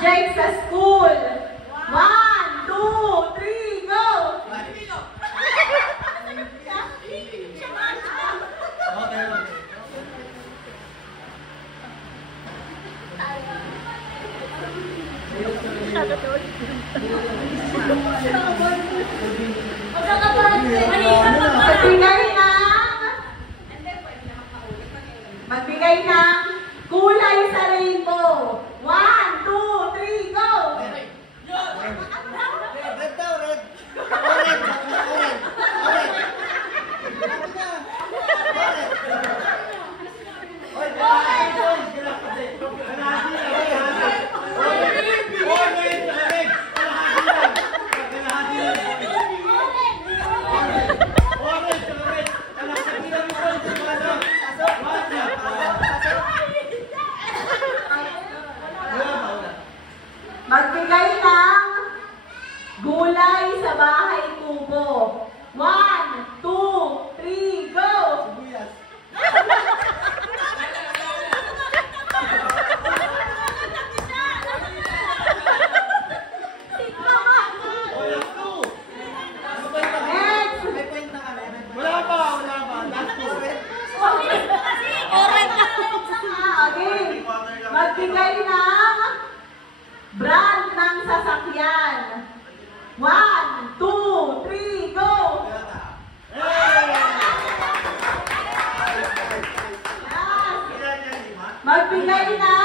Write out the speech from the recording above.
subject sa school. 1, 2, 3, go! Magbigay ng kulay sa rainbow. 1, 2, 3, go! Red daw, red. Orange. Magbigay ng gulay sa bahay kubo. 1, 2, 3, go! Sibuyas. Next! May point na kami. Wala pa. Last two. Okay. Magbigay ng brand ng sasakyan. 1, 2, 3, go! Magbigay ng